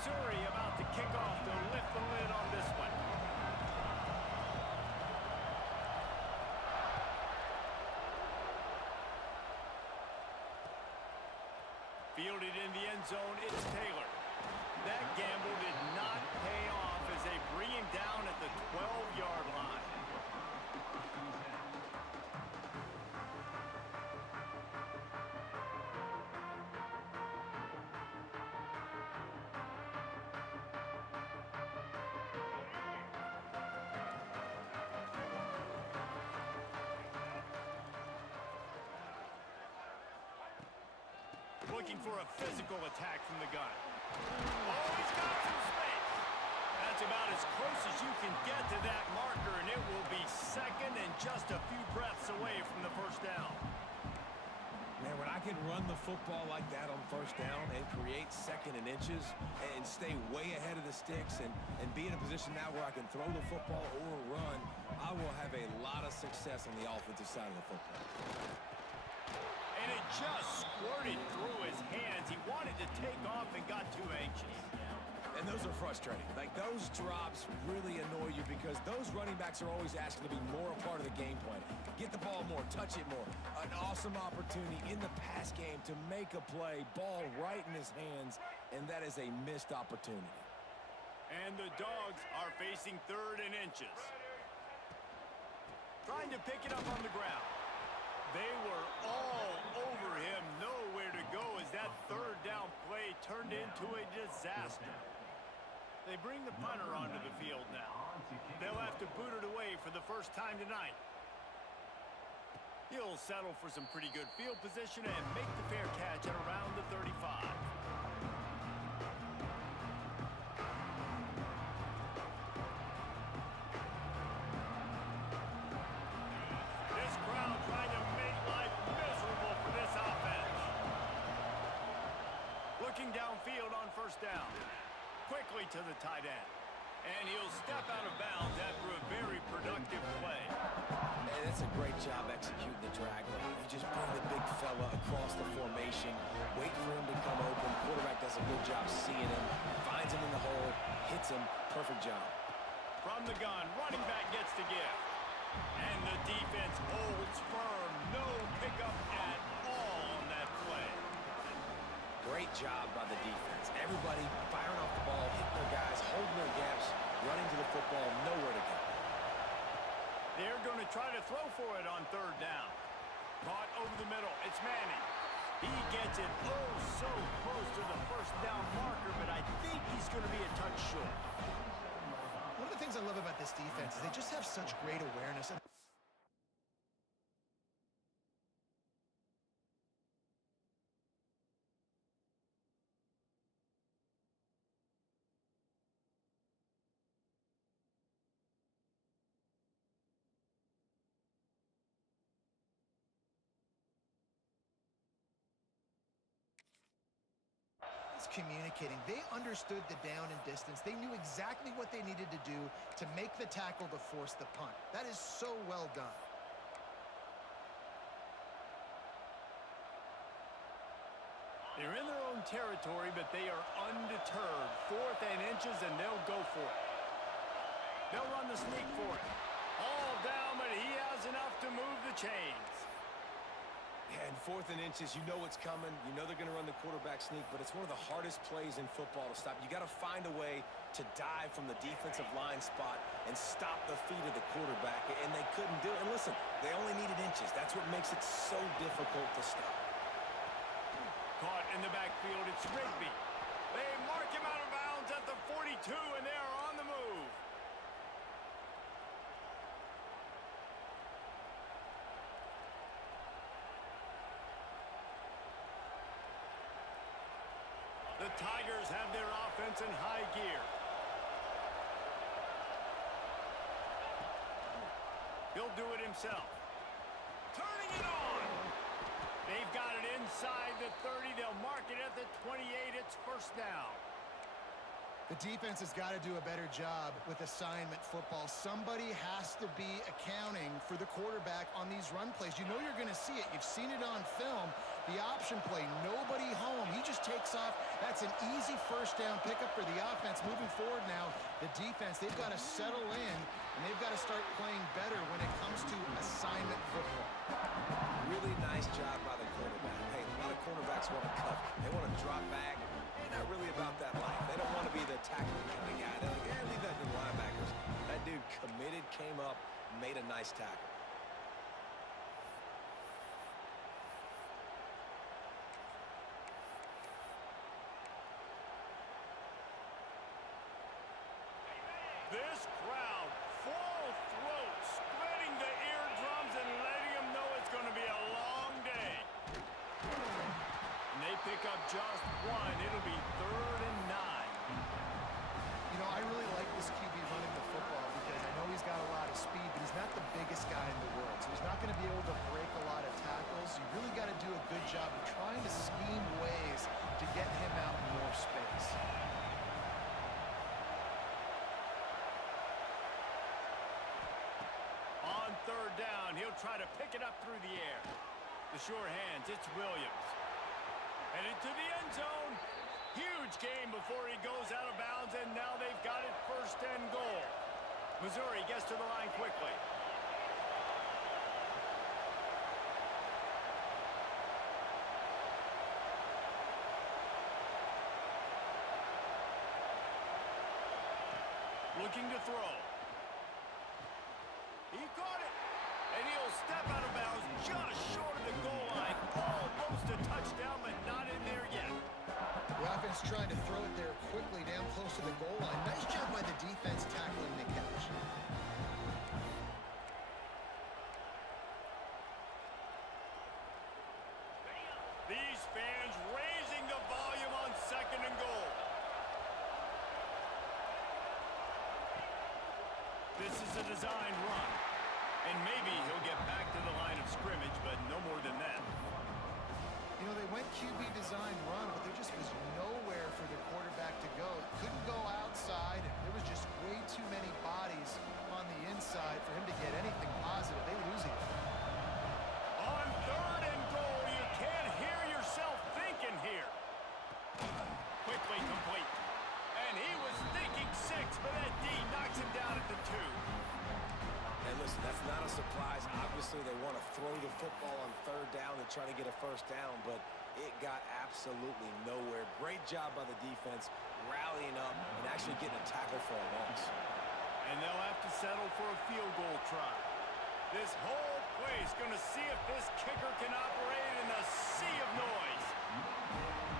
Missouri about to kick off to lift the lid on this one. Fielded in the end zone, it's Taylor. That gamble did not pay off as they bring him down at the 12-yard line. Looking for a physical attack from the gun. Oh, he's got some space. That's about as close as you can get to that marker, and it will be second and just a few breaths away from the first down. Man, when I can run the football like that on first down and create second and inches and stay way ahead of the sticks and be in a position now where I can throw the football or run, I will have a lot of success on the offensive side of the football. And it just squirted through his hands. He wanted to take off and got too anxious. And those are frustrating. Like, those drops really annoy you because those running backs are always asking to be more a part of the game plan. Get the ball more, touch it more. An awesome opportunity in the pass game to make a play, ball right in his hands, and that is a missed opportunity. And the Dogs are facing 3rd and inches. Trying to pick it up on the ground. They were all over him, nowhere to go as that 3rd down play turned into a disaster. They bring the punter onto the field now. They'll have to boot it away for the first time tonight. He'll settle for some pretty good field position and make the fair catch at around the 35. This crowd trying to make life miserable for this offense. Looking downfield on first down. Quickly to the tight end. And he'll step out of bounds after a very productive play. And that's a great job executing the drag route. You just bring the big fella across the formation, wait for him to come open. Quarterback does a good job seeing him, finds him in the hole, hits him. Perfect job. From the gun, running back gets the gift. And the defense holds firm. No pickup at all on that play. Great job by the defense. Everybody firing off the ball, hitting their guys, holding their gaps, running to the football, nowhere to go. They're going to try to throw for it on 3rd down. Caught over the middle. It's Manning. He gets it oh so close to the first down marker, but I think he's going to be a touch short. One of the things I love about this defense is they just have such great awareness. Communicating. They understood the down and distance. They knew exactly what they needed to do to make the tackle to force the punt. That is so well done. They're in their own territory, but they are undeterred. 4th and inches, and they'll go for it. They'll run the sneak for it. All down, but he has enough to move the chains. Yeah, and 4th and inches, you know what's coming. You know they're going to run the quarterback sneak, but it's one of the hardest plays in football to stop. You got to find a way to dive from the defensive line spot and stop the feet of the quarterback, and they couldn't do it. And listen, they only needed inches. That's what makes it so difficult to stop. Caught in the backfield, it's Rigby. They mark him out of bounds at the 42, and they are on the move. The Tigers have their offense in high gear. He'll do it himself. Turning it on. They've got it inside the 30. They'll mark it at the 28. It's first down. The defense has got to do a better job with assignment football. Somebody has to be accounting for the quarterback on these run plays. You know you're going to see it. You've seen it on film. The option play, nobody home. He just takes off. That's an easy first down pickup for the offense. Moving forward now, the defense, they've got to settle in, and they've got to start playing better when it comes to assignment football. Really nice job by the quarterback. Hey, a lot of quarterbacks want to cover. They want to drop back. They're not really about that life. They don't want to be the tackling kind of guy. They're like, yeah, leave that to the linebackers. That dude committed, came up, made a nice tackle. This crowd, full throat, spreading the eardrums and letting them know it's going to be a long day. And they pick up just one. It'll be 3rd and 9. You know, I really like this QB running the football because I know he's got a lot of speed, but he's not the biggest guy in the world. So he's not going to be able to break a lot of tackles. You really got to do a good job of trying to scheme ways to get him out in more space. On 3rd down, he'll try to pick it up through the air. The sure hands, it's Williams. Headed to the end zone. Huge gain before he goes out of bounds, and now they've got it 1st and goal. Missouri gets to the line quickly. Looking to throw. He caught it, and he'll step out of bounds just short of the goal line. Almost a touchdown, but not in there yet. The offense trying to throw it there quickly down close to the goal line. Nice job by the defense tackling the catch. These fans raising the volume on 2nd and goal. This is a designed run. And maybe he'll get back to the line of scrimmage, but no more than that. You know, they went QB design run, but there just was nowhere for the quarterback to go. Couldn't go outside. There was just way too many bodies on the inside for him to get anything positive. They lose it. On 3rd and goal, you can't hear yourself thinking here. Quickly complete. And he was thinking 6, but that D knocks him down at the 2. And listen, that's not a surprise. Obviously, they want to throw the football on 3rd down and try to get a 1st down, but it got absolutely nowhere. Great job by the defense, rallying up and actually getting a tackle for a loss. And they'll have to settle for a field goal try. This whole place going to see if this kicker can operate in the sea of noise.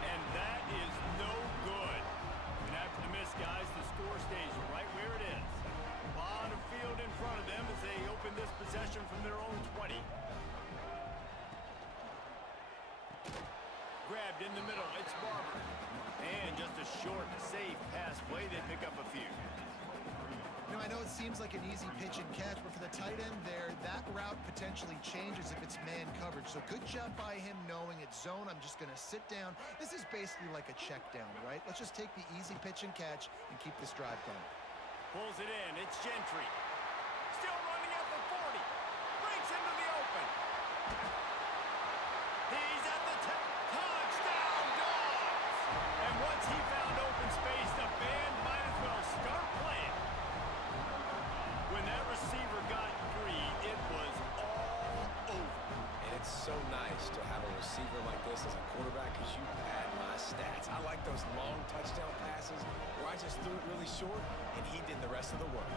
And that is no good. And after the miss, guys, the score stays right where it is. A lot of field in front of them as they open this possession from their own 20. Grabbed in the middle, it's Barber. And just a short, safe pass play, they pick up a few. You know, I know it seems like an easy pitch and catch, but for the tight end there, that route potentially changes if it's man coverage. So good job by him knowing it's zone. I'm just going to sit down. This is basically like a check down, right? Let's just take the easy pitch and catch and keep this drive going. Pulls it in. It's Gentry. Still running at the 40. Breaks into the open. He's at the 10. Touchdown, Dogs! And once he found open space, the band might as well start playing. When that receiver got free, it was all over. And it's so nice to have a receiver like this as a quarterback because you pad my stats. I like those long touchdown passes where I just threw it really short and he did the rest of the work.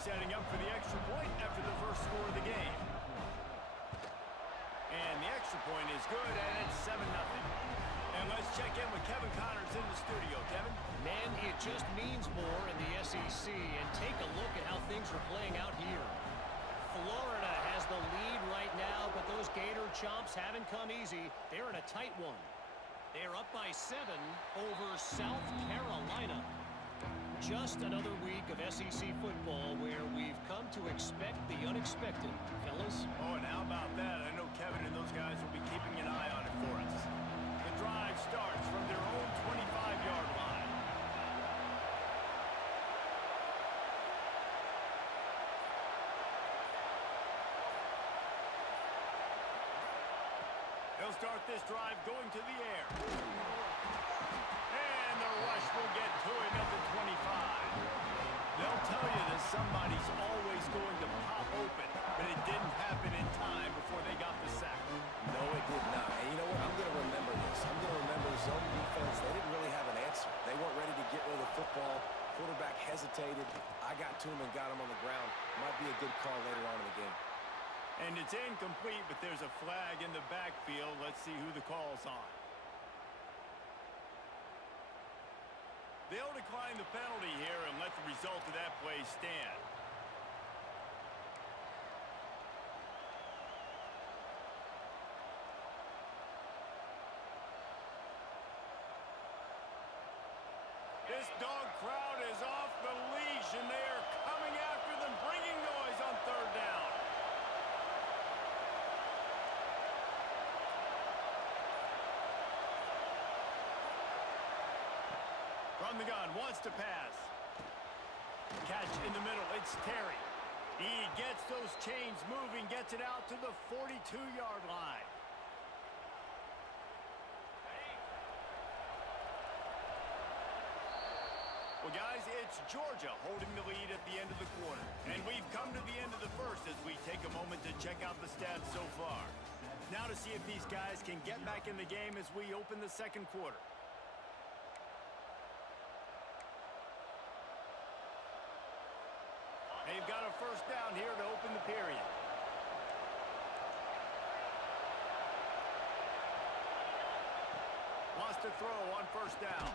Setting up for the extra point after the first score of the game. And the extra point is good, and it's 7-0. And let's check in with Kevin Connors in the studio. Kevin? Man, it just means more in the SEC, and take a look at how things are playing out here. Florida has the lead right now, but those Gator Chomps haven't come easy. They're in a tight one. They're up by 7 over South Carolina. Just another week of SEC football where we've come to expect the unexpected, fellas. Oh, and how about that? I know Kevin and those guys will be keeping an eye on it for us. The drive starts from their own 25-yard line. start this drive going to the air. And the rush will get to him at the 25. They'll tell you that somebody's always going to pop open, but it didn't happen in time before they got the sack. No, it did not. And you know what? I'm going to remember this. I'm going to remember zone defense. They didn't really have an answer. They weren't ready to get rid of the football. Quarterback hesitated. I got to him and got him on the ground. Might be a good call later on in the game. And it's incomplete, but there's a flag in the backfield. Let's see who the call's on. They'll decline the penalty here and let the result of that play stand. This dog crowd is off the leash, and they are coming after them, bringing noise on third down. From the gun, wants to pass. Catch in the middle, it's Terry. He gets those chains moving, gets it out to the 42-yard line. Well, guys, it's Georgia holding the lead at the end of the quarter. And we've come to the end of the first as we take a moment to check out the stats so far. Now to see if these guys can get back in the game as we open the second quarter. They've got a first down here to open the period. Wants to throw on first down.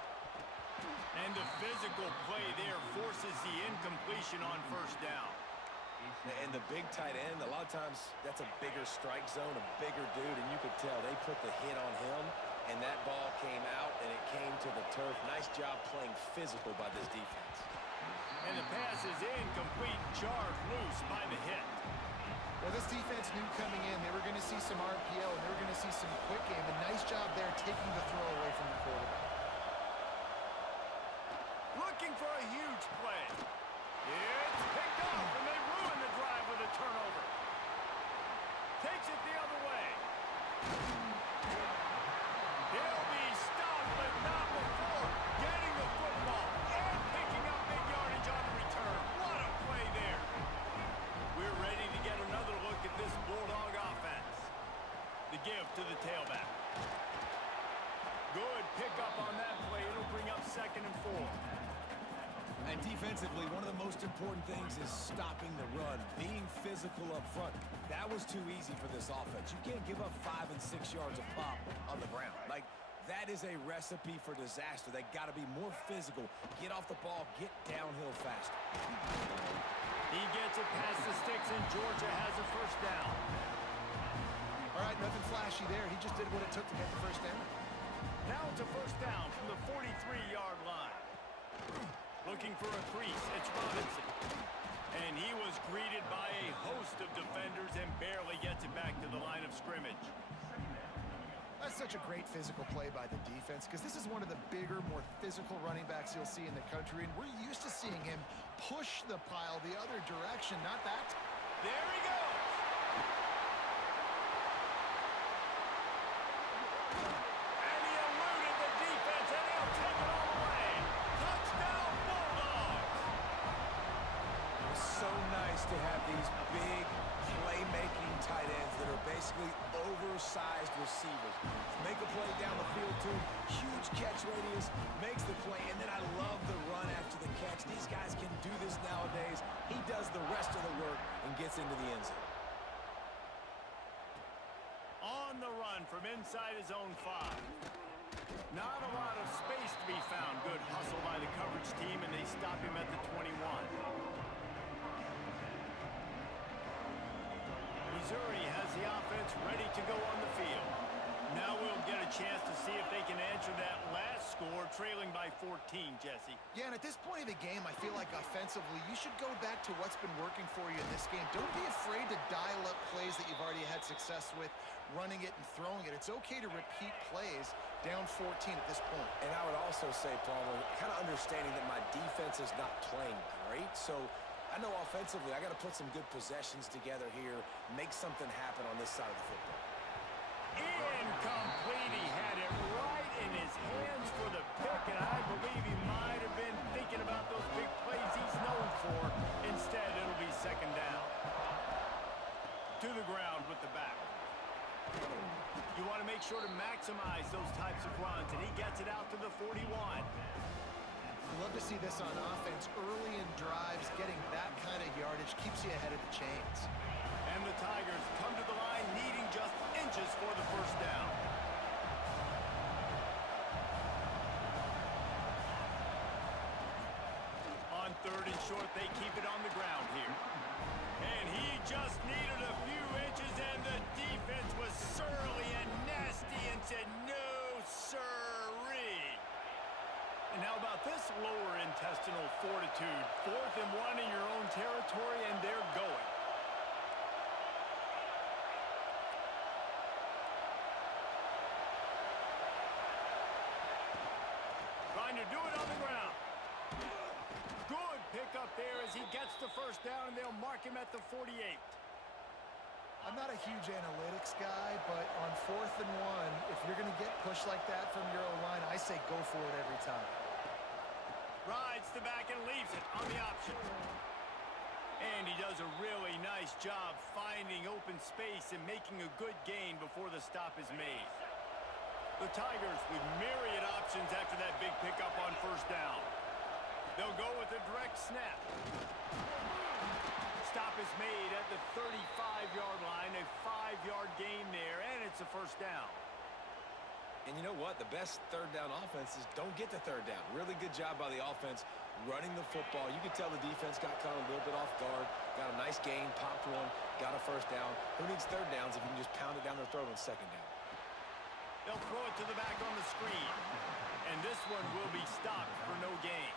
And the physical play there forces the incompletion on first down. And the big tight end, a lot of times that's a bigger strike zone, a bigger dude, and you could tell they put the hit on him, and that ball came out, and it came to the turf. Nice job playing physical by this defense. And the pass is incomplete, jarred loose by the hit. Well, this defense knew coming in they were going to see some RPO, and they were going to see some quick game. A nice job there taking the throw away from the quarterback. Looking for a huge play. It's picked off, and they ruin the drive with a turnover. Takes it the other way. He'll be stopped, but not before getting the football and picking up big yardage on the return. What a play there. We're ready to get another look at this Bulldog offense. The give to the tailback. Good pickup on that play. It'll bring up 2nd and 4. And defensively, one of the most important things is stopping the run, being physical up front. That was too easy for this offense. You can't give up 5 and 6 yards a pop on the ground. Like, that is a recipe for disaster. They got to be more physical, get off the ball, get downhill faster. He gets it past the sticks, and Georgia has a first down. All right, nothing flashy there. He just did what it took to get the first down. Now it's a first down from the 43-yard line. Looking for a crease, it's Robinson. And he was greeted by a host of defenders and barely gets it back to the line of scrimmage. That's such a great physical play by the defense because this is one of the bigger, more physical running backs you'll see in the country, and we're used to seeing him push the pile the other direction, not that. There he goes. And he eluded the defense, and he'll take it all the way. Touchdown, Bulldogs. It's so nice to have these big playmaking tight ends that are basically oversized receivers. Make a play down the field to him, huge catch radius, makes the play, and then I love the run after the catch. These guys can do this nowadays. He does the rest of the work and gets into the end zone. On the run from inside his own 5. Not a lot of space to be found. Good hustle by the coverage team, and they stop him at the 21. Missouri has the offense ready to go on the field. Now we'll get a chance to see if they can answer that last score, trailing by 14, Jesse. Yeah, and at this point of the game, I feel like offensively, you should go back to what's been working for you in this game. Don't be afraid to dial up plays that you've already had success with, running it and throwing it. It's okay to repeat plays down 14 at this point. And I would also say, Palmer, kind of understanding that my defense is not playing great, so I know offensively I got to put some good possessions together here, make something happen on this side of the football. Incomplete. He had it right in his hands for the pick, and I believe he might have been thinking about those big plays he's known for. Instead, it'll be second down. To the ground with the back. You want to make sure to maximize those types of runs, and he gets it out to the 41. Love to see this on offense. Early in drives, getting that kind of yardage keeps you ahead of the chains. And the Tigers come to the line needing just inches for the first down. On third and short, they keep it on the ground here. And he just needed a few inches, and the defense was surly and nasty and said, no, sirree. And how about this lower intestinal fortitude? 4th and 1 in your own territory, and they're going. Trying to do it on the ground. Good pickup there as he gets the first down, and they'll mark him at the 48. I'm not a huge analytics guy, but on 4th and 1, if you're going to get pushed like that from your O-line, I say go for it every time. Rides the back and leaves it on the option. And he does a really nice job finding open space and making a good gain before the stop is made. The Tigers with myriad options after that big pickup on first down. They'll go with a direct snap. Stop is made at the 35-yard line, a 5-yard gain there, and it's a first down. And you know what? The best third down offenses don't get the third down. Really good job by the offense running the football. You could tell the defense got caught a little bit off guard, got a nice gain, popped one, got a first down. Who needs third downs if you can just pound it down their throat on second down? They'll throw it to the back on the screen. And this one will be stopped for no gain.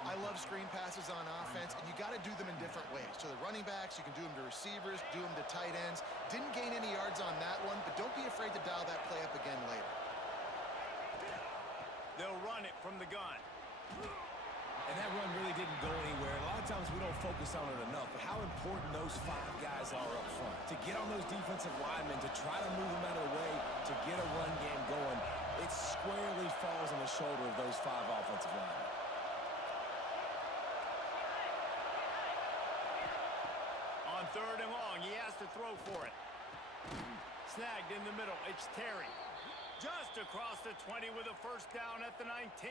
I love screen passes on offense, and you got to do them in different ways. To the running backs, you can do them to receivers, do them to tight ends. Didn't gain any yards on that one, but don't be afraid to dial that play up again later. They'll run it from the gun. And that run really didn't go anywhere. A lot of times we don't focus on it enough, but how important those 5 guys are up front. To get on those defensive linemen, to try to move them out of the way, to get a run game going, it squarely falls on the shoulder of those 5 offensive linemen. On third and long, he has to throw for it. Snagged in the middle, it's Terry. Just across the 20 with a first down at the 19.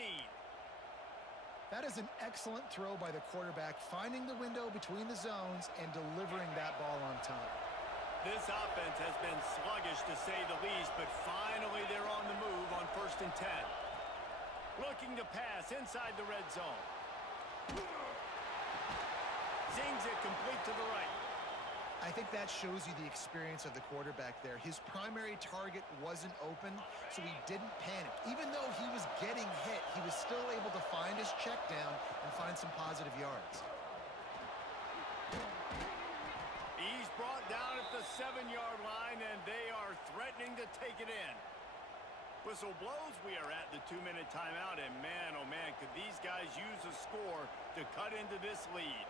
That is an excellent throw by the quarterback, finding the window between the zones and delivering that ball on time. This offense has been sluggish to say the least, but finally they're on the move on 1st and 10. Looking to pass inside the red zone. Zings it complete to the right. I think that shows you the experience of the quarterback there. His primary target wasn't open, so he didn't panic. Even though he was getting hit, he was still able to find his check down and find some positive yards. He's brought down at the 7-yard line, and they are threatening to take it in. Whistle blows, we are at the 2-minute timeout, and man, oh man, could these guys use a score to cut into this lead.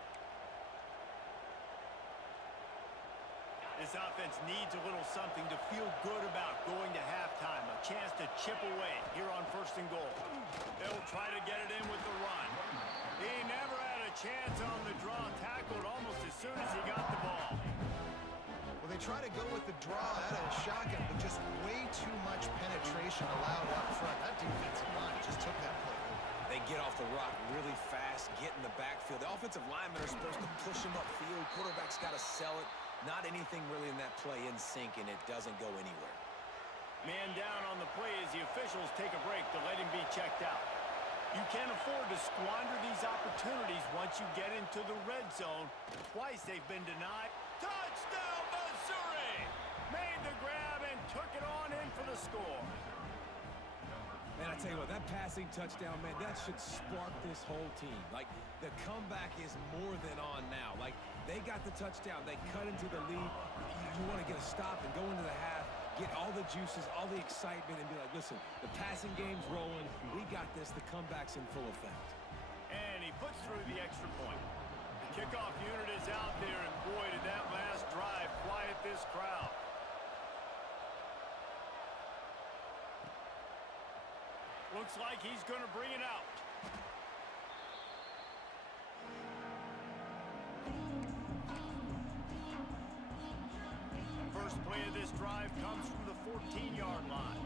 This offense needs a little something to feel good about going to halftime. A chance to chip away here on 1st and goal. They'll try to get it in with the run. He never had a chance on the draw. Tackled almost as soon as he got the ball. Well, they try to go with the draw out of the shotgun, but just way too much penetration allowed up front. That defensive line just took that play. They get off the rock really fast, get in the backfield. The offensive linemen are supposed to push him upfield. Quarterback's got to sell it. Not anything really in that play in sync, and it doesn't go anywhere. Man down on the play as the officials take a break to let him be checked out. You can't afford to squander these opportunities once you get into the red zone. Twice they've been denied. Touchdown, Missouri! Made the grab and took it on in for the score. Man, I tell you what, that passing touchdown, man, that should spark this whole team. Like, the comeback is more than on now. Like, they got the touchdown. They cut into the lead. You want to get a stop and go into the half, get all the juices, all the excitement, and be like, listen, the passing game's rolling. We got this. The comeback's in full effect. And he puts through the extra point. The kickoff unit is out there, and boy, did that last drive quiet this crowd. Looks like he's going to bring it out. First play of this drive comes from the 14-yard line.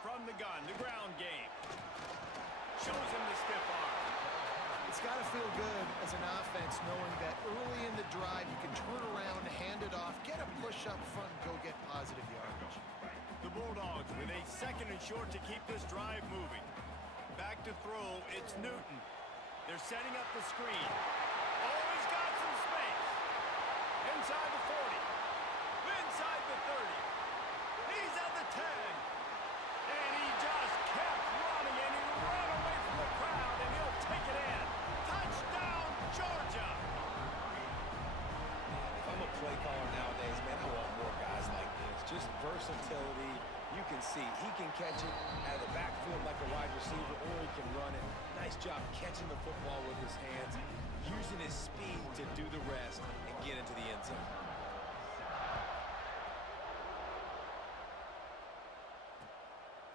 From the gun, the ground game. Shows him the stiff arm. It's got to feel good as an offense knowing that early in the drive you can turn around, hand it off, get a push up front, and go get positive yardage. The Bulldogs with a second and short to keep this drive moving. Back to throw, it's Newton. They're setting up the screen. Oh, he's got some space. Inside the 40. Inside the 30. He's at the 10. And he just kept running, and he ran away from the crowd, and he'll take it in. Touchdown, Georgia! If I'm a play caller nowadays, man, I want more guys like this. Just versatility. You can see he can catch it out of the backfield like a wide receiver, or he can run it. Nice job catching the football with his hands, using his speed to do the rest and get into the end zone.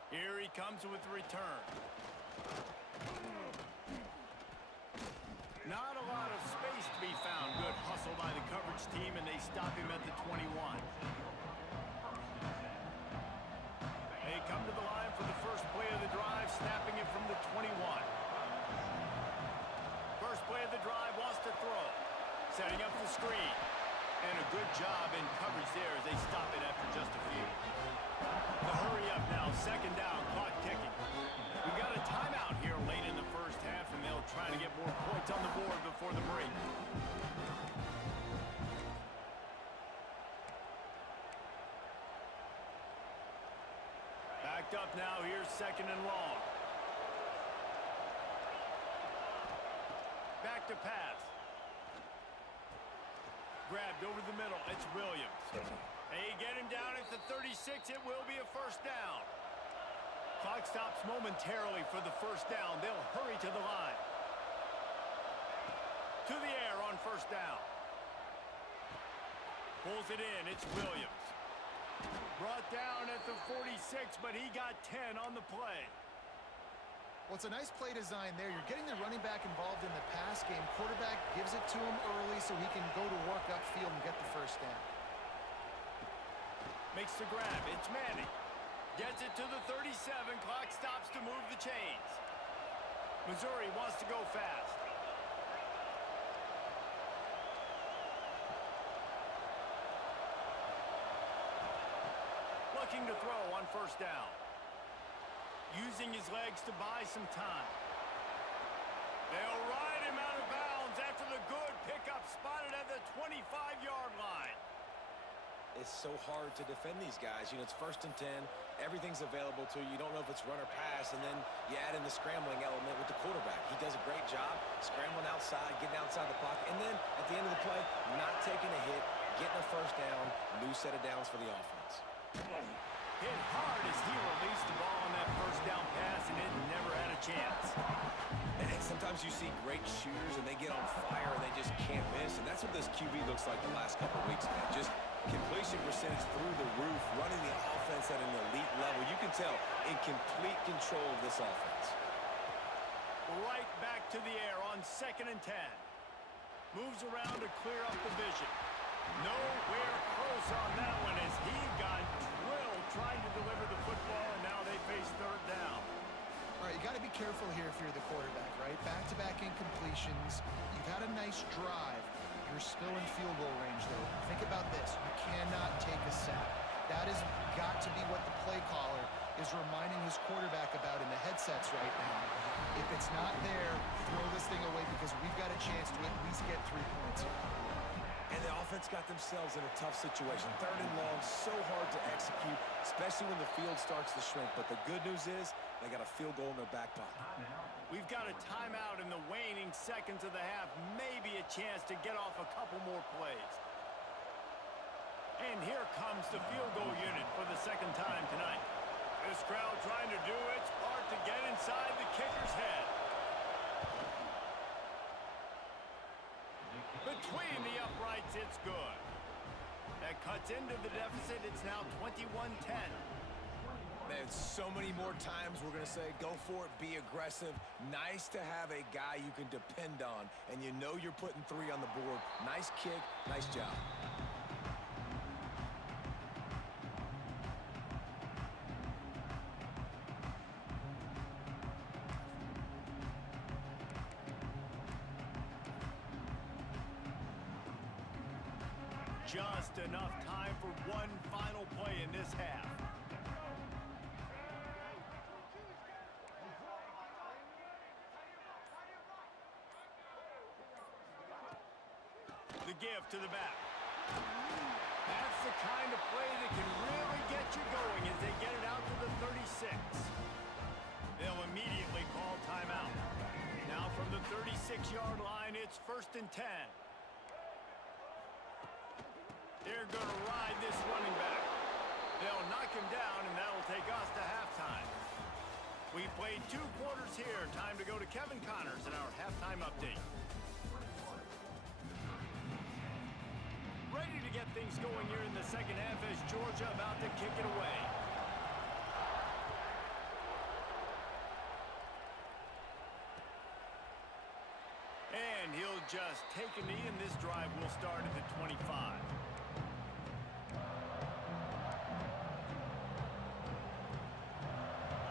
Here he comes with the return. Not a lot of space to be found. Good hustle by the coverage team, and they stop him at the 21. They come to the line for the first play of the drive, snapping it from the 21. First play of the drive, wants to throw. Setting up the screen. And a good job in coverage there as they stop it after just a few. The hurry up now, second down, clock ticking. We've got a timeout here late in the first half, and they'll try to get more points on the board before the break. Backed up now, here's second and long. Back to pass. Grabbed over the middle, it's Williams. They get him down at the 36, it will be a first down. Clock stops momentarily for the first down. They'll hurry to the line. To the air on first down. Pulls it in, it's Williams. Brought down at the 46, but he got 10 on the play. Well, it's a nice play design there. You're getting the running back involved in the pass game. Quarterback gives it to him early so he can go to work upfield and get the first down. Makes the grab. It's Manning. Gets it to the 37. Clock stops to move the chains. Missouri wants to go fast. Looking to throw on first down. Using his legs to buy some time. They'll ride him out of bounds after the good pickup spotted at the 25-yard line. It's so hard to defend these guys. You know, it's first and 10. Everything's available to you. You don't know if it's run or pass, and then you add in the scrambling element with the quarterback. He does a great job scrambling outside, getting outside the pocket, and then at the end of the play, not taking a hit, getting a first down, new set of downs for the offense. Hit hard as he released the ball on that first down pass, and it never had a chance. And sometimes you see great shooters, and they get on fire, and they just can't miss, and that's what this QB looks like the last couple of weeks, man. Just completion percentage through the roof, running the offense at an elite level. You can tell in complete control of this offense. Right back to the air on second and 10. Moves around to clear up the vision. Nowhere close on that one as he got drilled trying to deliver the football, and now they face third down. All right, you got to be careful here if you're the quarterback, right? Back-to-back incompletions. You've had a nice drive. You're still in field goal range, though. Think about this. You cannot take a sack. That has got to be what the play caller is reminding his quarterback about in the headsets right now. If it's not there, throw this thing away because we've got a chance to at least get 3 points here. And the offense got themselves in a tough situation. Third and long, so hard to execute, especially when the field starts to shrink. But the good news is they got a field goal in their back pocket. We've got a timeout in the waning seconds of the half. Maybe a chance to get off a couple more plays. And here comes the field goal unit for the second time tonight. This crowd trying to do its part to get inside the kicker's head. Between the uprights, it's good. That cuts into the deficit. It's now 21-10. Man, so many more times we're going to say, go for it, be aggressive. Nice to have a guy you can depend on, and you know you're putting 3 on the board. Nice kick, nice job. Just enough time for one final play in this half. The give to the back. That's the kind of play that can really get you going as they get it out to the 36. They'll immediately call timeout. Now from the 36-yard line, it's 1st and 10. They're going to ride this running back. They'll knock him down, and that'll take us to halftime. We've played 2 quarters here. Time to go to Kevin Connors in our halftime update. Ready to get things going here in the second half as Georgia about to kick it away. And he'll just take a knee, and this drive will start at the 25.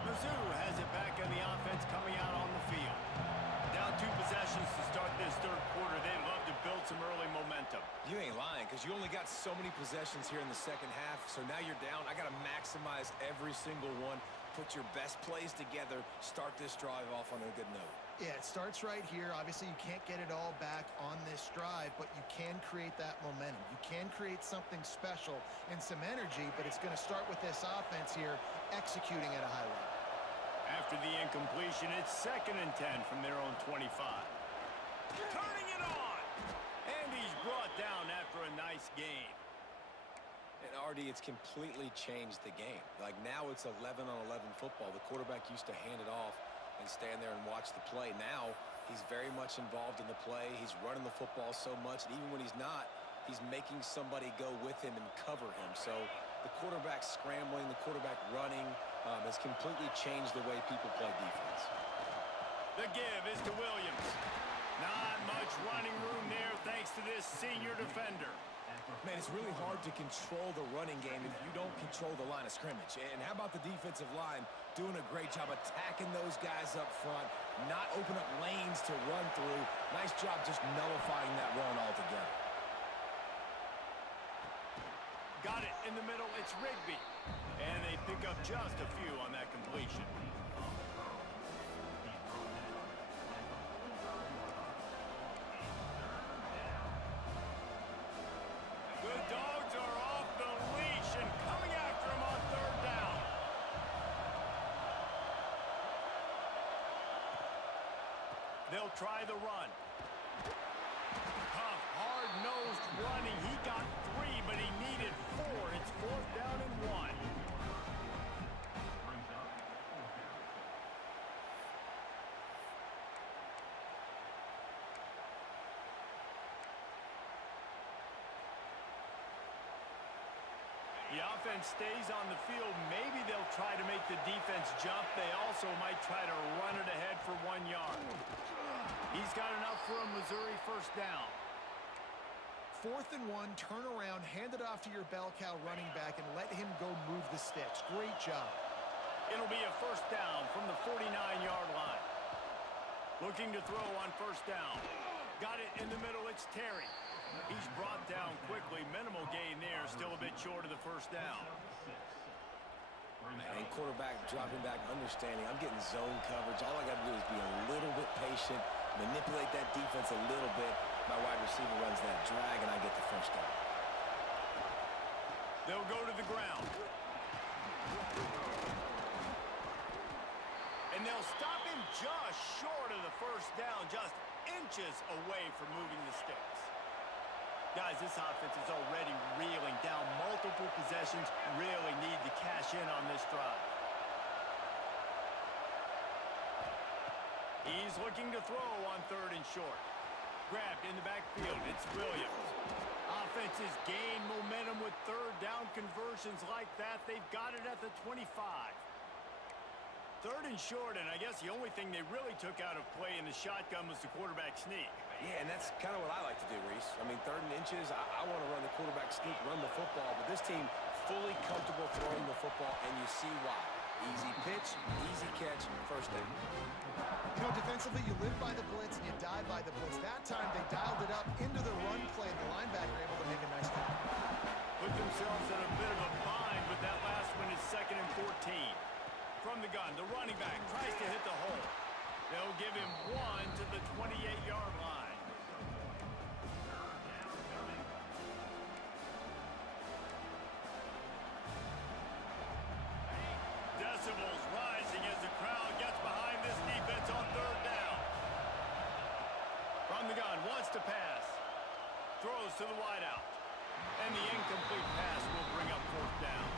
Mizzou has it back on the offense coming out on the field. Down 2 possessions to start this 3rd quarter. They'd love to build some early momentum. You ain't lying, because you only got so many possessions here in the second half, so now you're down. I got to maximize every single one. Put your best plays together. Start this drive off on a good note. Yeah, it starts right here. Obviously, you can't get it all back on this drive, but you can create that momentum. You can create something special and some energy, but it's going to start with this offense here executing at a high level. After the incompletion, it's 2nd and 10 from their own 25. Turning it on! And he's brought down after a nice gain. And RD, it's completely changed the game. Like now it's 11-on-11 football. The quarterback used to hand it off and stand there and watch the play. Now he's very much involved in the play. He's running the football so much, and even when he's not, he's making somebody go with him and cover him. So the quarterback scrambling, the quarterback running has completely changed the way people play defense. The give is to Williams. Not much running room there thanks to this senior defender. Man, it's really hard to control the running game if you don't control the line of scrimmage. And how about the defensive line doing a great job attacking those guys up front, not open up lanes to run through. Nice job just nullifying that run altogether. Got it in the middle. It's Rigby. And they pick up just a few on that completion. The Dogs are off the leash and coming after him on 3rd down. They'll try the run. Tough, hard-nosed running. He got 3, but he needed 4. It's 4th down and 1. The offense stays on the field. Maybe they'll try to make the defense jump. They also might try to run it ahead for 1 yard. He's got enough for a Missouri 1st down. 4th and 1, turn around, hand it off to your bell cow running back, and let him go move the sticks. Great job. It'll be a 1st down from the 49-yard line. Looking to throw on 1st down. Got it in the middle. It's Terry. He's brought down quickly. Minimal gain there. Still a bit short of the 1st down. And quarterback dropping back, understanding I'm getting zone coverage. All I got to do is be a little bit patient, manipulate that defense a little bit. My wide receiver runs that drag, and I get the 1st down. They'll go to the ground. And they'll stop him just short of the 1st down, just inches away from moving the sticks. Guys, this offense is already reeling down multiple possessions. Really need to cash in on this drive. He's looking to throw on 3rd and short. Grabbed in the backfield. It's Williams. offenses gain momentum with third down conversions like that. They've got it at the 25. Third and short, and I guess the only thing they really took out of play in the shotgun was the quarterback sneak. Yeah, and that's kind of what I like to do, Reese. I mean, third and inches, I want to run the quarterback sneak, run the football, but this team fully comfortable throwing the football, and you see why. Easy pitch, easy catch, first down. You know, defensively, you live by the blitz and you die by the blitz. That time, they dialed it up into the run play. The linebacker able to make a nice tackle. Put themselves in a bit of a bind, but that last one is 2nd and 14. From the gun, the running back tries to hit the hole. They'll give him one to the 28-yard line. Decibels rising as the crowd gets behind this defense on third down. From the gun, wants to pass. Throws to the wideout. And the incomplete pass will bring up 4th down.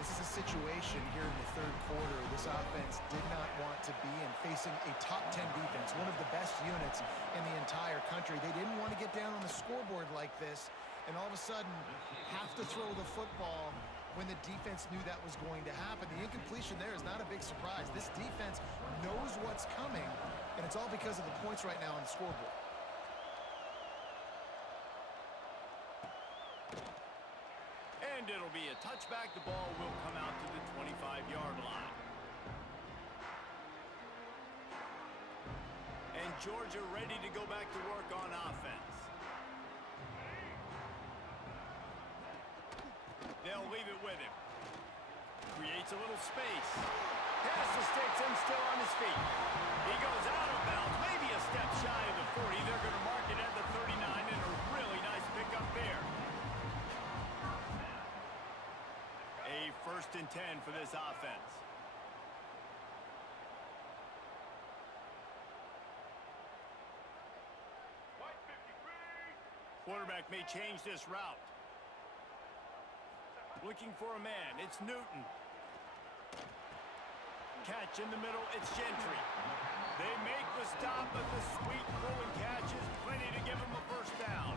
This is a situation here in the third quarter this offense did not want to be in, facing a top 10 defense, one of the best units in the entire country. They didn't want to get down on the scoreboard like this and all of a sudden have to throw the football when the defense knew that was going to happen. The incompletion there is not a big surprise. This defense knows what's coming, and it's all because of the points right now on the scoreboard. And it'll be a touchback. The ball will come out to the 25-yard line. And Georgia ready to go back to work on offense. They'll leave it with him. Creates a little space. Has the sticks and still on his feet. He goes out of bounds, maybe a step shy of the 40. They're going to mark it at the 39, and a really nice pickup there. A 1st and 10 for this offense. Quarterback may change this route. Looking for a man. It's Newton. Catch in the middle. It's Gentry. They make the stop, but the sweet throw and catch is plenty to give him a 1st down.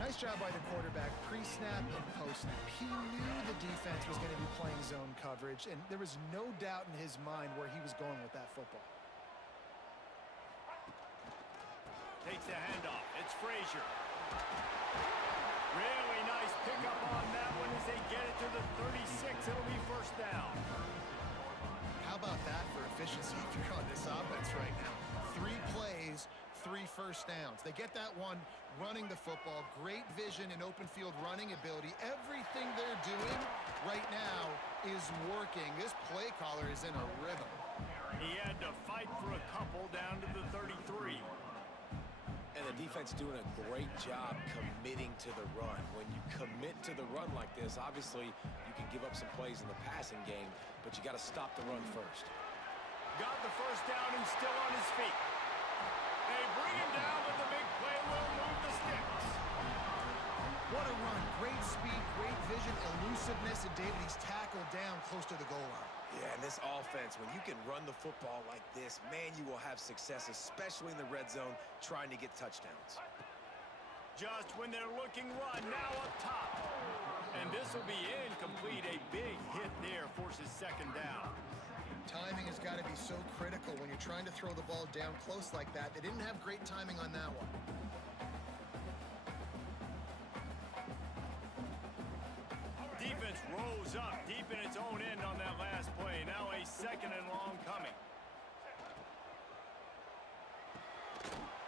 Nice job by the quarterback, pre-snap and post-snap. He knew the defense was going to be playing zone coverage, and there was no doubt in his mind where he was going with that football. Takes the handoff. It's Frazier. Really nice pickup on that one as they get it to the 36. It'll be 1st down. How about that for efficiency if you're on this offense right now? 3 plays, 3 first downs. They get that one running the football. Great vision and open field running ability. Everything they're doing right now is working. This play caller is in a rhythm. He had to fight for a couple down to the 33. And the defense doing a great job committing to the run. When you commit to the run like this, obviously you can give up some plays in the passing game, but you got to stop the run first. Got the 1st down and still on his feet. They bring him down, but the big play will move the sticks. What a run. Great speed, great vision, elusiveness, and David, he's tackled down close to the goal line. Yeah, and this offense, when you can run the football like this, man, you will have success, especially in the red zone, trying to get touchdowns. Just when they're looking run, now up top. And this will be incomplete. A big hit there forces 2nd down. Timing has got to be so critical when you're trying to throw the ball down close like that. They didn't have great timing on that one. Defense rose up deep in its own end on that last play. Now a 2nd and long coming.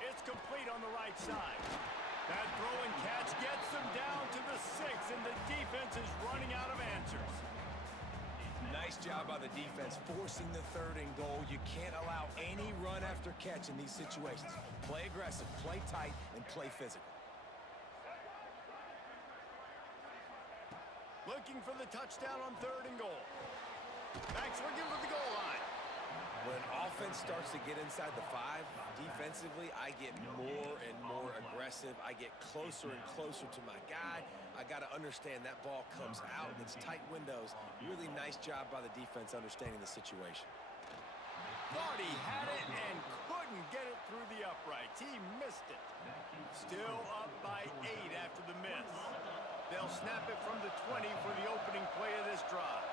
It's complete on the right side. That throw and catch gets them down to the 6, and the defense is running out of answers. Nice job by the defense forcing the 3rd and goal. You can't allow any run after catch in these situations. Play aggressive, play tight, and play physical. Looking for the touchdown on 3rd and goal. Max looking for the goal line. When offense starts to get inside the 5, defensively, I get more and more aggressive. I get closer and closer to my guy. I got to understand that ball comes out. It's tight windows. Really nice job by the defense understanding the situation. Thought he had it and couldn't get it through the uprights. He missed it. Still up by 8 after the miss. They'll snap it from the 20 for the opening play of this drive.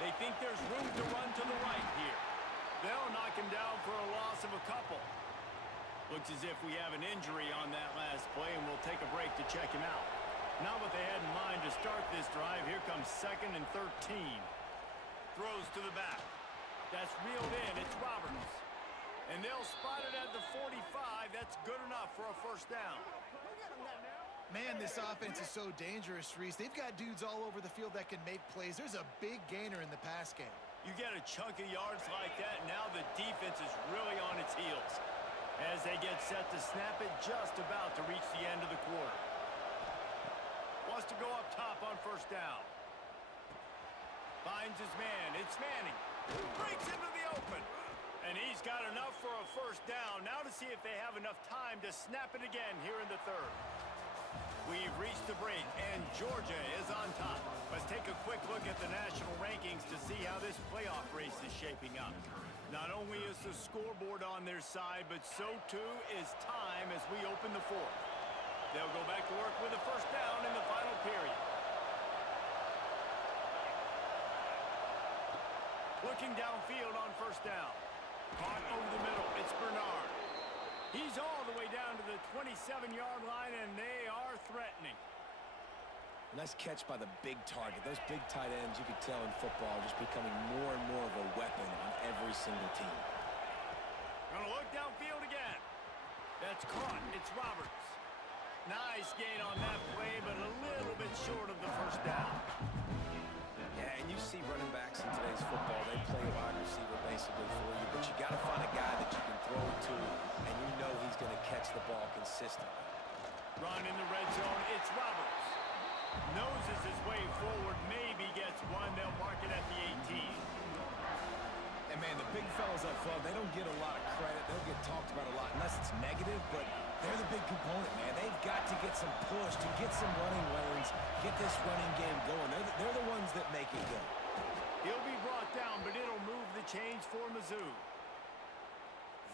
They think there's room to run to the right here. They'll knock him down for a loss of a couple. Looks as if we have an injury on that last play, and we'll take a break to check him out. Not what they had in mind to start this drive. Here comes 2nd and 13. Throws to the back. That's reeled in. It's Roberts. And they'll spot it at the 45. That's good enough for a first down. Man, this offense is so dangerous, Reese. They've got dudes all over the field that can make plays. There's a big gainer in the pass game. You get a chunk of yards like that, now the defense is really on its heels as they get set to snap it just about to reach the end of the quarter. Wants to go up top on first down. Finds his man. It's Manning. Breaks into the open. And he's got enough for a first down. Now to see if they have enough time to snap it again here in the third. We've reached the break, and Georgia is on top. Let's take a quick look at the national rankings to see how this playoff race is shaping up. Not only is the scoreboard on their side, but so too is time as we open the fourth. They'll go back to work with a first down in the final period. Looking downfield on first down. Caught over the middle. It's Bernard. He's all the way down to the 27-yard line, and they are threatening. Nice catch by the big target. Those big tight ends, you could tell in football, are just becoming more and more of a weapon on every single team. Gonna look downfield again. That's caught. It's Roberts. Nice gain on that play, but a little bit short of the first down. Yeah, and you see running backs in today's football, they play a wide receiver basically for you, but you got to find a guy that you can throw it to, and you know he's going to catch the ball consistently. Run in the red zone. It's Roberts. Noses his way forward, maybe gets one. They'll mark it at the 18. And, man, the big fellas up front, they don't get a lot of credit. They'll get talked about a lot unless it's negative, but they're the big component, man. They've got to get some push, to get some running lanes, get this running game going. They're the ones that make it go. He'll be brought down, but it'll move the chains for Mizzou.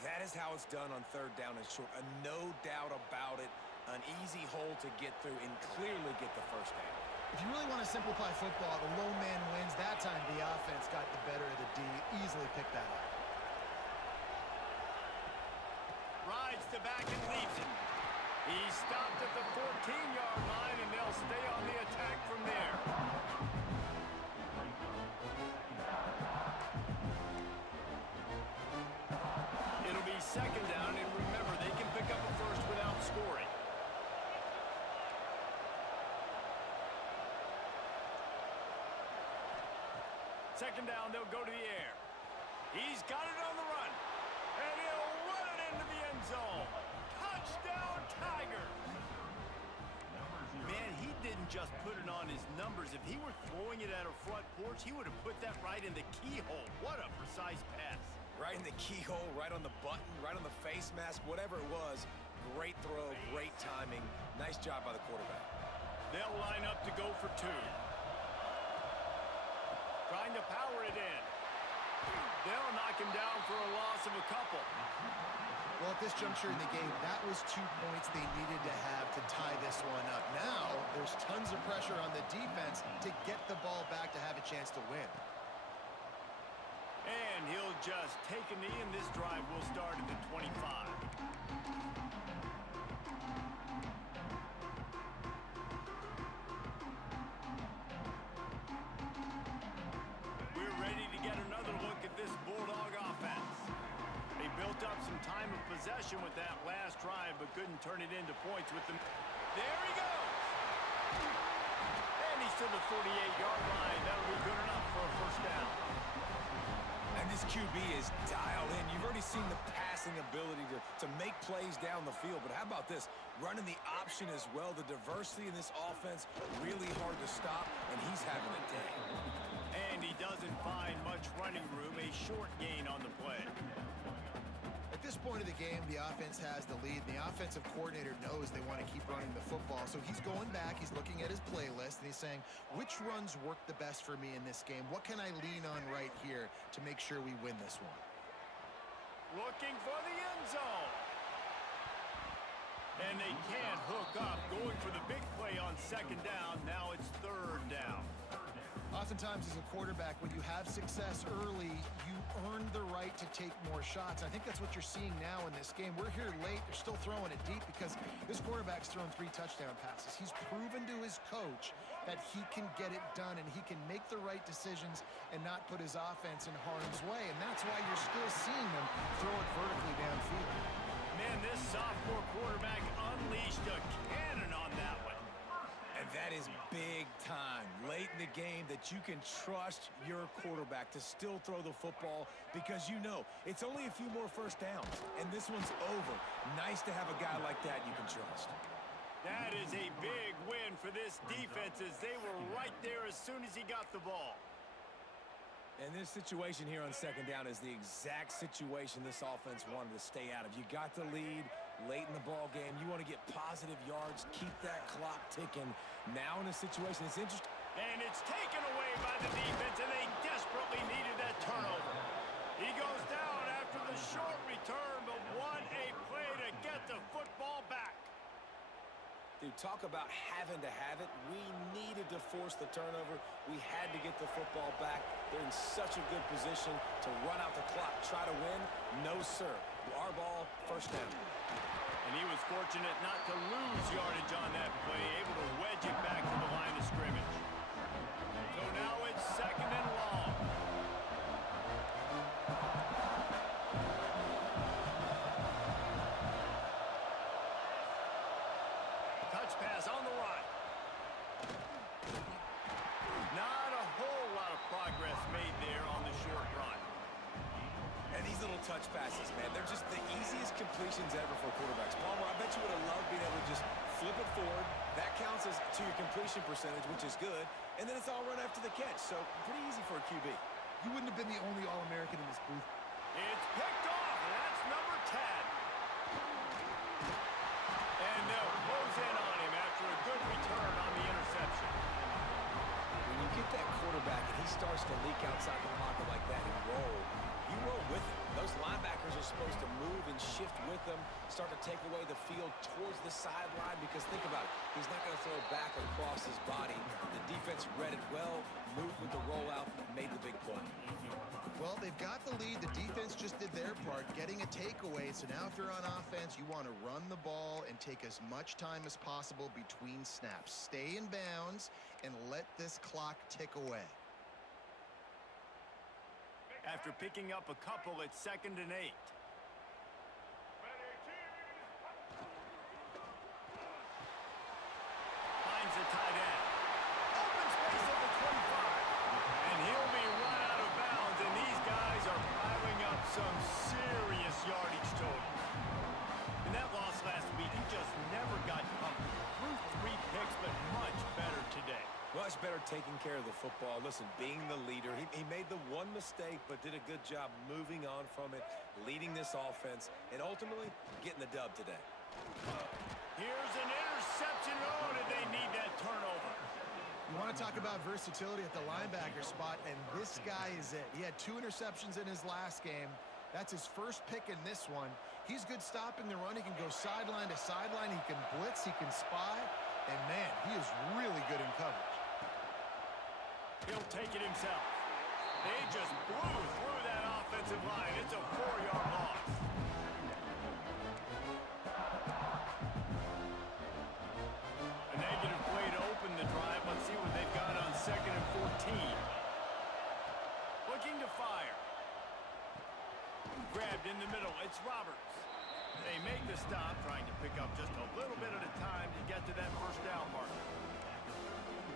That is how it's done on third down and short. No doubt about it. An easy hole to get through and clearly get the first down. If you really want to simplify football, the low man wins. That time the offense got the better of the D. Easily picked that up. Rides to back and leaves it. He stopped at the 14-yard line, and they'll stay on the attack from there. It'll be second down, and remember, they can pick up a first without scoring. Second down, they'll go to the air. He's got it on the run. And he'll run it into the end zone. Touchdown, Tigers. Man, he didn't just put it on his numbers. If he were throwing it at a front porch, he would have put that right in the keyhole. What a precise pass. Right in the keyhole, right on the button, right on the face mask, whatever it was. Great throw, great timing. Nice job by the quarterback. They'll line up to go for two. Trying to power it in. They'll knock him down for a loss of a couple. Well, at this juncture in the game, that was 2 points they needed to have to tie this one up. Now, there's tons of pressure on the defense to get the ball back to have a chance to win. And he'll just take a knee, and this drive will start at the 25. We're ready to get another look at this Bulldog offense. They built up some time of possession with that last drive, but couldn't turn it into points with them. There he goes! And he's to the 48-yard line. That'll be good enough for a first down. And this QB is dialed in. You've already seen the passing ability to make plays down the field. But how about this? Running the option as well. The diversity in this offense, really hard to stop, and he's having a day. And he doesn't find much running room. A short gain on the play. At this point of the game, the offense has the lead. The offensive coordinator knows they want to keep running the football. So he's going back, he's looking at his playlist, and he's saying, which runs work the best for me in this game? What can I lean on right here to make sure we win this one? looking for the end zone. And they can't hook up, going for the big play on second down. Now it's third down. Oftentimes as a quarterback, when you have success early, you earn the right to take more shots. I think that's what you're seeing now in this game. We're here late. They're still throwing it deep because this quarterback's thrown 3 touchdown passes. He's proven to his coach that he can get it done and he can make the right decisions and not put his offense in harm's way. And that's why you're still seeing them throw it vertically downfield. Man, this sophomore quarterback unleashed a cannon on that one. And that is big time late in the game that you can trust your quarterback to still throw the football because you know it's only a few more first downs, and this one's over. Nice to have a guy like that you can trust. That is a big win for this defense as they were right there as soon as he got the ball. And this situation here on second down is the exact situation this offense wanted to stay out of. You got the lead late in the ball game. You want to get positive yards, keep that clock ticking. Now in a situation, it's interesting. And it's taken away by the defense, and they desperately needed that turnover. He goes down after the short return, but what a play to get the football back. Dude, talk about having to have it. We needed to force the turnover. We had to get the football back. They're in such a good position to run out the clock, try to win. No, sir. Our ball, first down. And he was fortunate not to lose yardage on that play, able to wedge it back to the line of scrimmage. So now it's second and long. Touch pass on the run. Not a whole lot of progress made there on the short run. And these little touch passes, man, they're just the easiest completions ever for quarterbacks. Palmer, I bet you would have loved being able to just flip it forward. That counts as to your completion percentage, which is good. And then it's all run after the catch. So pretty easy for a QB. You wouldn't have been the only All-American in this booth. It's picked off, and that's number 10. And they'll close in on him after a good return on the interception. When you get that quarterback and he starts to leak outside the pocket like that and roll, you roll with him. Those linebackers are supposed to move and shift with them, start to take away the field towards the sideline because think about it. He's not going to throw it back across his body. The defense read it well, moved with the rollout, made the big play. Well, they've got the lead. The defense just did their part, getting a takeaway. So now if you're on offense, you want to run the ball and take as much time as possible between snaps. Stay in bounds and let this clock tick away. After picking up a couple, it's second and 8. Finds the tight end. Open space at the 25. And he'll be run out of bounds, and these guys are piling up some serious yardage total. In that loss last week, he just never got comfortable. Threw 3 picks, but much better today. Much better taking care of the football. Listen, being the leader, he made the one mistake, but did a good job moving on from it, leading this offense, and ultimately getting the dub today. Here's an interception. Oh, did they need that turnover? You want to talk about versatility at the linebacker spot, and this guy is it. He had 2 interceptions in his last game. That's his first pick in this one. He's good stopping the run. He can go sideline to sideline. He can blitz. He can spy. And, man, he is really good in coverage. He'll take it himself. They just blew through that offensive line. It's a 4-yard loss. A negative play to open the drive. Let's see what they've got on second and 14. Looking to fire. Grabbed in the middle. It's Roberts. They make the stop, trying to pick up just a little bit at a time to get to that first down marker.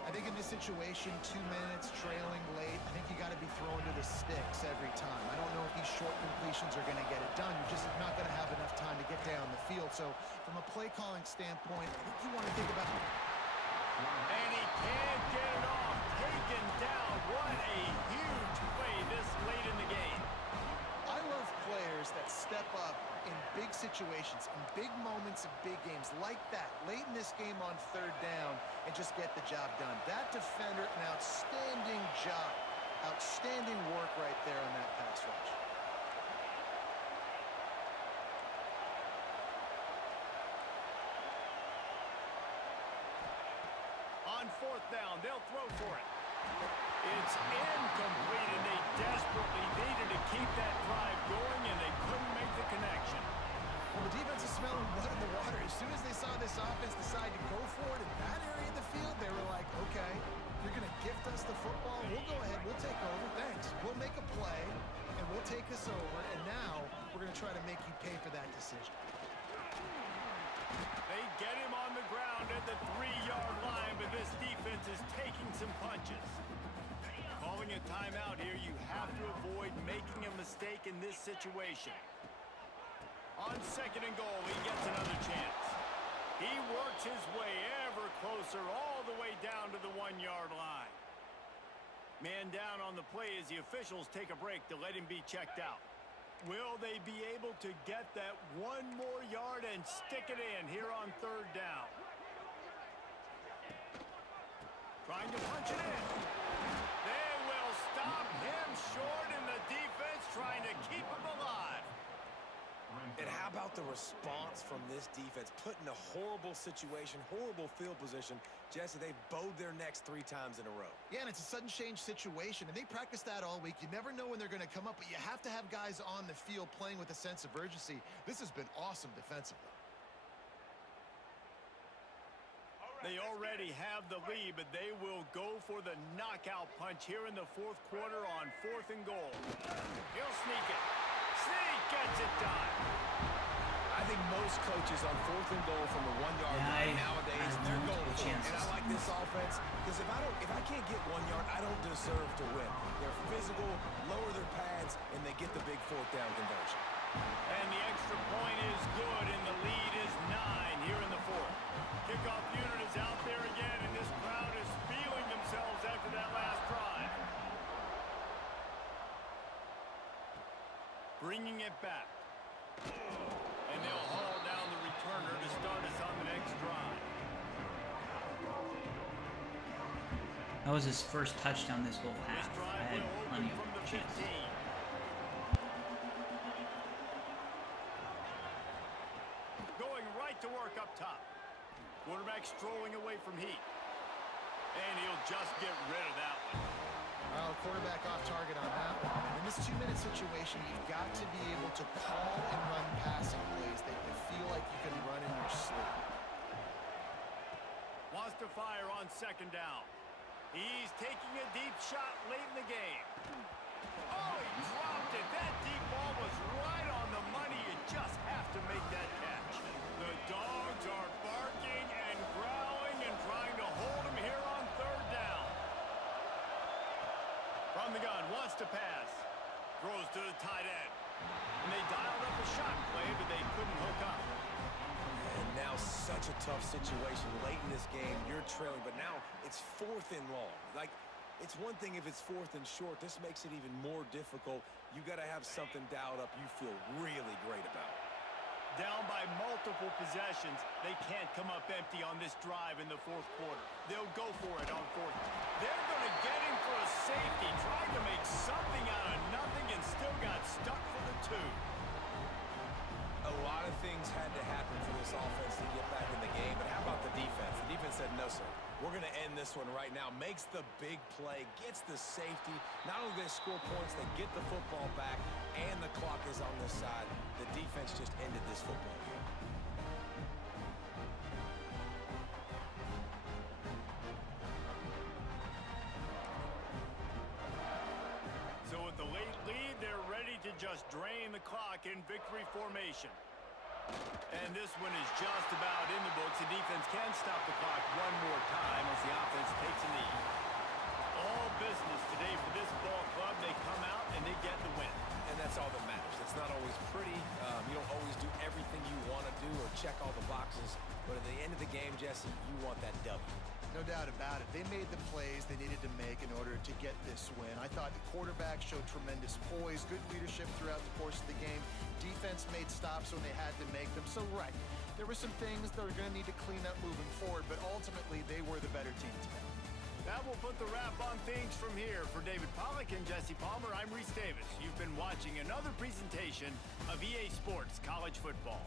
I think in this situation, 2 minutes, trailing late, I think you got to be throwing to the sticks every time. I don't know if these short completions are going to get it done. You're just not going to have enough time to get down the field. So from a play calling standpoint, I think you want to think about... And he can't get it off. Taken down. What a huge play this late in the game. I love players that step up in big situations, in big moments of big games like that, late in this game on third down, and just get the job done. That defender, an outstanding job. Outstanding work right there on that pass rush. on 4th down. They'll throw for it. It's incomplete, and they desperately needed to keep that drive going, and they couldn't make the connection. Well, the defense is smelling blood in the water. As soon as they saw this offense decide to go for it in that area of the field, they were like, okay, you're going to gift us the football. We'll go ahead. We'll take over. Thanks. We'll make a play, and we'll take this over. And now we're going to try to make you pay for that decision. They get him on the ground at the 3-yard line, but this defense is taking some punches. Calling a timeout here, you have to avoid making a mistake in this situation. On 2nd and goal, he gets another chance. He works his way ever closer all the way down to the 1-yard line. Man down on the play as the officials take a break to let him be checked out. Will they be able to get that 1 more yard and stick it in here on 3rd down? Trying to punch it in. They will stop him short, and the defense trying to keep him alive. And how about the response from this defense? Put in a horrible situation, horrible field position. Jesse, they've bowed their necks 3 times in a row. Yeah, and it's a sudden change situation, and they practice that all week. You never know when they're going to come up, but you have to have guys on the field playing with a sense of urgency. This has been awesome defensively. They already have the lead, but they will go for the knockout punch here in the 4th quarter on 4th and goal. He'll sneak it. Sneak gets it done. I think most coaches on 4th and goal from the 1-yard line nowadays, they're going for it. And I like this offense because if I can't get 1 yard, I don't deserve to win. They're physical, lower their pads, and they get the big 4th down conversion. And the extra point is good, and the lead is 9 here in the 4th. Kickoff unit is out there again, and this crowd is feeling themselves after that last drive. Bringing it back. And they'll haul down the returner to start us on the next drive. That was his first touchdown this whole half. I had plenty of chances. Going right to work up top. Quarterback strolling away from heat. And he'll just get rid of that one. Well, quarterback off target on that one. And in this 2-minute situation, you've got to be able to call and run passing plays that you feel like you can run in your sleep. Wants to fire on 2nd down. He's taking a deep shot late in the game. Oh, he dropped it. That deep ball was right on the money. You just have to make that catch. The dogs are barking and growling and trying to hold him here on 3rd down. From the gun, wants to pass. Throws to the tight end. And they dialed up a shot play, but they couldn't hook up. And now such a tough situation late in this game. You're trailing, but now it's 4th and long. Like, it's one thing if it's 4th and short. This makes it even more difficult. You got to have something dialed up you feel really great about. Down by multiple possessions, they can't come up empty on this drive in the 4th quarter. They'll go for it on 4th. They're going to get him for a safety, trying to make something out of nothing and still got stuck for the 2. A lot of things had to happen for this offense to get back in the game, but how about the defense? The defense said, no, sir. We're going to end this one right now. Makes the big play, gets the safety. Not only do they score points, they get the football back, and the clock is on this side. The defense just ended this football game. So with the late lead, they're ready to just drain the clock in victory formation. And this one is just about in the books. The defense can stop the clock one more time as the offense takes a knee. All business today for this ball club. They come out and they get the win. And that's all that matters. It's not always pretty. You don't always do everything you want to do or check all the boxes. But at the end of the game, Jesse, you want that W. No doubt about it. They made the plays they needed to make in order to get this win. I thought the quarterback showed tremendous poise, good leadership throughout the course of the game. Defense made stops when they had to make them. So, right, there were some things they're going to need to clean up moving forward, but ultimately they were the better team today. That will put the wrap on things from here. For David Pollack and Jesse Palmer, I'm Reese Davis. You've been watching another presentation of EA Sports College Football.